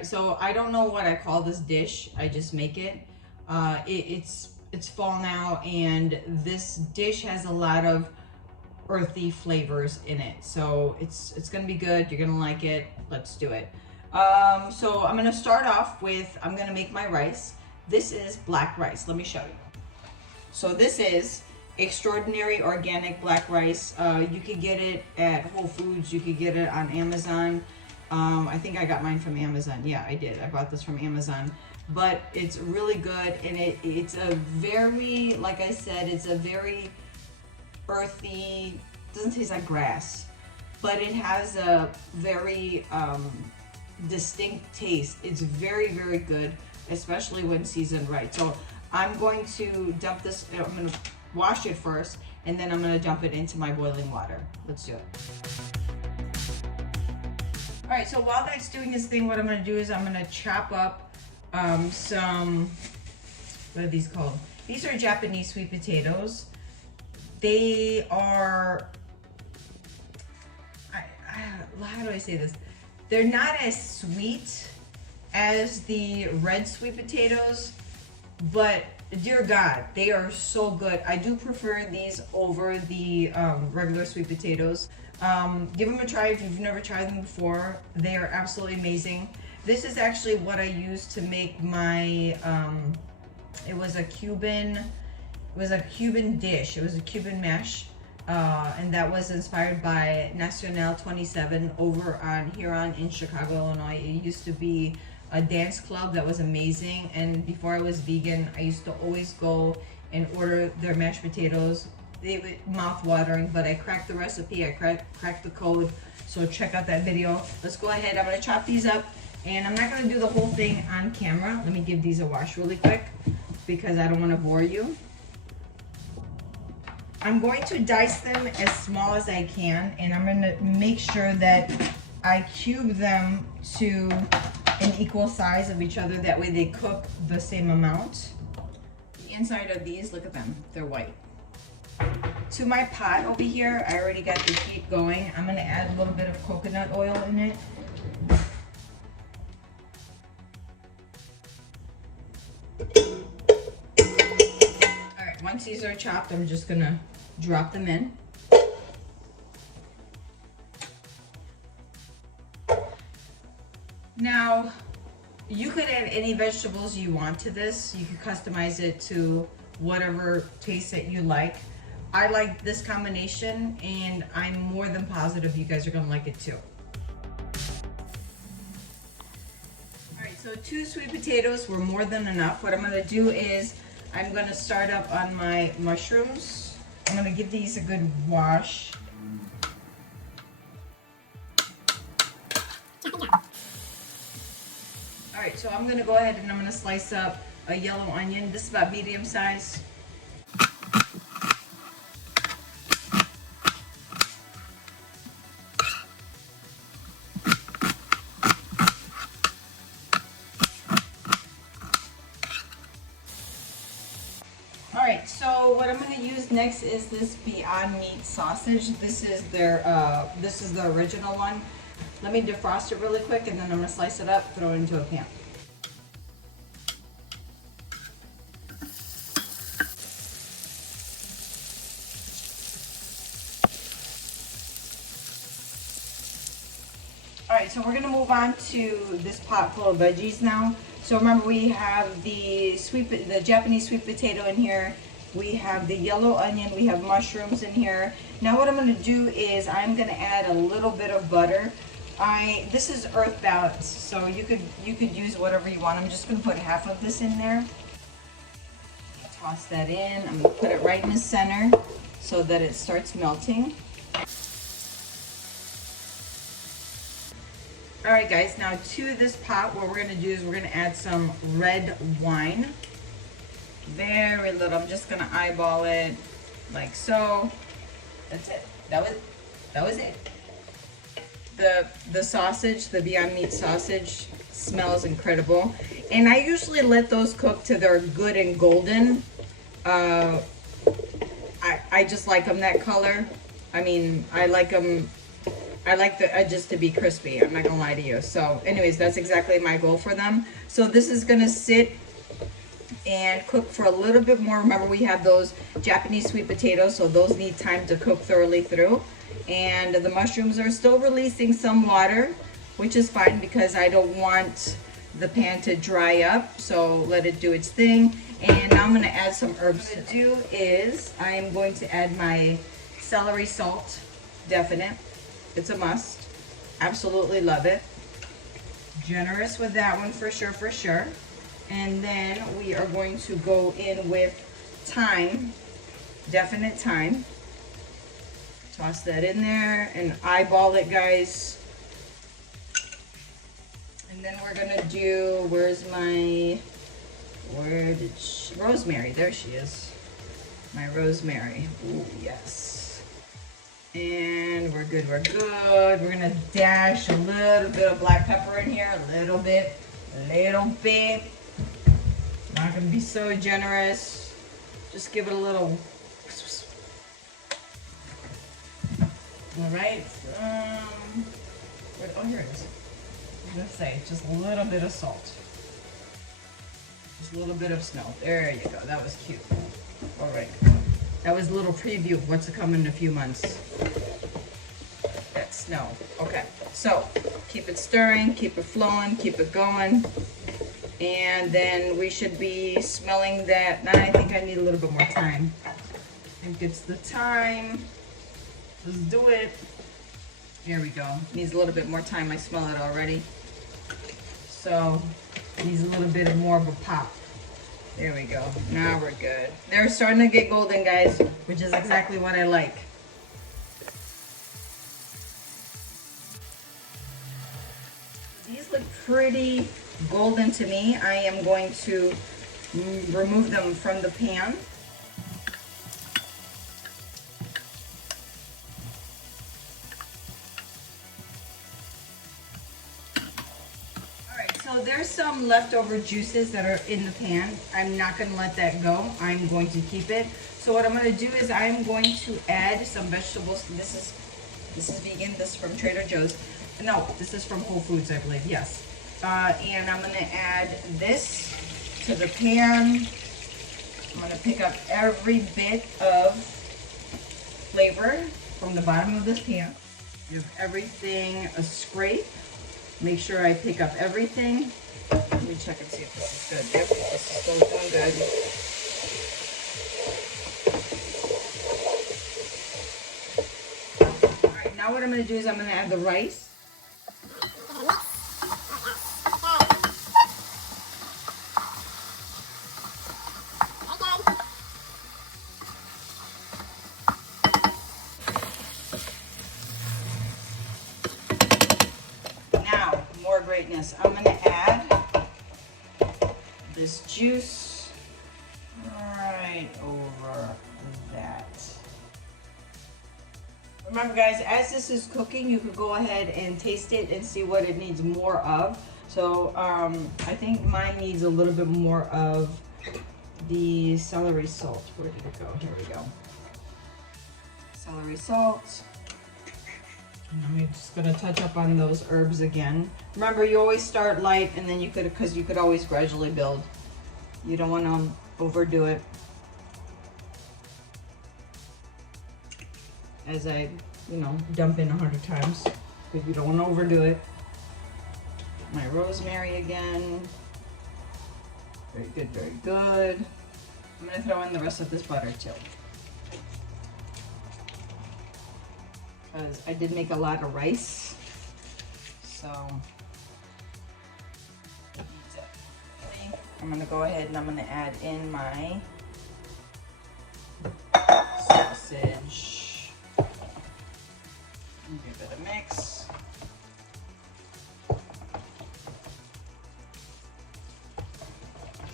right, so I don't know what I call this dish. I just make it. It's fall now, and this dish has a lot of earthy flavors in it. So it's gonna be good. You're gonna like it. Let's do it. So I'm gonna start off with, I'm gonna make my rice. This is black rice. Let me show you. So this is extraordinary organic black rice. You could get it at Whole Foods. You could get it on Amazon. I think I got mine from Amazon. Yeah, I did. I bought this from Amazon. But it's really good, and it's a very, like I said, it's a very earthy, doesn't taste like grass, but it has a very distinct taste. It's very, very good, especially when seasoned right. So I'm going to dump this, I'm going to wash it first, and then I'm going to dump it into my boiling water. Let's do it. All right, so while that's doing this thing, what I'm going to do is I'm going to chop up some, what are these called? These are Japanese sweet potatoes. They are, how do I say this? They're not as sweet as the red sweet potatoes, but dear God, they are so good. I do prefer these over the regular sweet potatoes. Give them a try if you've never tried them before. They are absolutely amazing. This is actually what I used to make my, it was a Cuban dish. It was a Cuban mash, and that was inspired by Nacional 27 over on Huron in Chicago, Illinois. It used to be a dance club that was amazing, and before I was vegan, I used to always go and order their mashed potatoes. They were mouth-watering, but I cracked the recipe, I cracked the code, so check out that video. Let's go ahead. I'm gonna chop these up, and I'm not gonna do the whole thing on camera. Let me give these a wash really quick because I don't wanna bore you. I'm going to dice them as small as I can, and I'm gonna make sure that I cube them to an equal size of each other. That way they cook the same amount. The inside of these, look at them, they're white. To my pot over here, I already got the heat going. I'm gonna add a little bit of coconut oil in it. All right, once these are chopped, I'm just gonna drop them in. Now, you could add any vegetables you want to this. You could customize it to whatever taste that you like. I like this combination, and I'm more than positive you guys are gonna like it too. All right, so 2 sweet potatoes were more than enough. What I'm gonna do is I'm gonna start up on my mushrooms. I'm gonna give these a good wash. All right, so I'm gonna go ahead and I'm gonna slice up a yellow onion. This is about medium size. All right, so what I'm gonna use next is this Beyond Meat sausage. This is the original one. Let me defrost it really quick, and then I'm gonna slice it up, throw it into a pan. All right, so we're gonna move on to this pot full of veggies now. So remember, we have the Japanese sweet potato in here. We have the yellow onion. We have mushrooms in here. Now what I'm gonna do is I'm gonna add a little bit of butter. This is earth balanced, so you could use whatever you want. I'm just gonna put half of this in there. Toss that in. I'm gonna put it right in the center so that it starts melting. All right, guys, now to this pot, what we're gonna do is we're gonna add some red wine. Very little. I'm just gonna eyeball it like so. That's it. That was it. The sausage, the Beyond Meat sausage, smells incredible. And I usually let those cook till they're good and golden. I just like them that color. I mean, I like them I like the edges to be crispy. I'm not gonna lie to you. So anyways, that's exactly my goal for them. So this is gonna sit and cook for a little bit more. Remember, we have those Japanese sweet potatoes, so those need time to cook thoroughly through. And the mushrooms are still releasing some water, which is fine because I don't want the pan to dry up, so let it do its thing. And now I'm gonna add some herbs. What I'm gonna do is I am going to add my celery salt, definite. It's a must. Absolutely love it. Generous with that one for sure, for sure. And then we are going to go in with thyme, definite thyme. Toss that in there and eyeball it, guys. And then we're gonna do, rosemary, there she is. My rosemary, ooh, yes. And we're good, we're good. We're gonna dash a little bit of black pepper in here, a little bit. Not gonna be so generous. Just give it a little. All right. Oh, here it is. I was gonna say just a little bit of salt. Just a little bit of snow. There you go. That was cute. All right. That was a little preview of what's to come in a few months. That snow. Okay. So keep it stirring, keep it flowing, keep it going. And then we should be smelling that. Now I think I need a little bit more time. I think it's the time. Let's do it. Here we go. Needs a little bit more time. I smell it already. So needs a little bit more of a pop. There we go. Now we're good. They're starting to get golden, guys, which is exactly what I like. These look pretty golden to me. I am going to remove them from the pan. Alright, so there's some leftover juices that are in the pan. I'm not going to let that go. I'm going to keep it. So what I'm going to do is I'm going to add some vegetables. This is vegan. This is from Trader Joe's. No, this is from Whole Foods, I believe. Yes. And I'm going to add this to the pan. I'm going to pick up every bit of flavor from the bottom of this pan. Give everything a scrape. Make sure I pick up everything. Let me check and see if this is good. Yep, this is still doing good. All right, now what I'm going to do is I'm going to add the rice. Greatness. I'm going to add this juice right over that. Remember, guys, as this is cooking, you could go ahead and taste it and see what it needs more of. So I think mine needs a little bit more of the celery salt. Where did it go? Here we go. Celery salt. I'm just gonna touch up on those herbs again. Remember, you always start light, and then you could always gradually build. You don't want to overdo it. As I, dump in 100 times, because you don't want to overdo it. My rosemary again. Very good, very good. I'm gonna throw in the rest of this butter too. Because I did make a lot of rice, so I'm going to go ahead and I'm going to add in my sausage. Give it a mix. You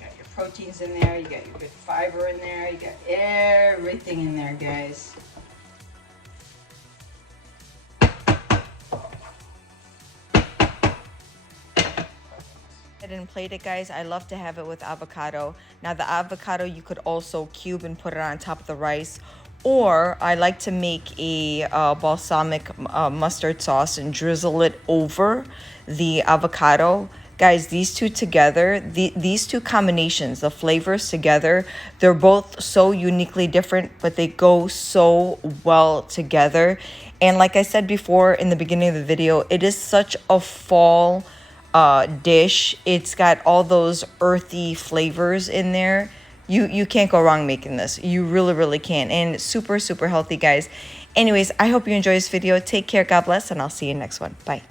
got your proteins in there, you got your good fiber in there, you got everything in there, guys. And plate it, guys. I love to have it with avocado. Now the avocado you could also cube and put it on top of the rice, Or I like to make a balsamic mustard sauce and drizzle it over the avocado. Guys, these two together, these two combinations, the flavors together, they're both so uniquely different, but they go so well together. And like I said before in the beginning of the video, it is such a fall dish. It's got all those earthy flavors in there. You can't go wrong making this. You really can. And it's super healthy, guys. Anyways, I hope you enjoy this video. Take care. God bless. And I'll see you next one. Bye.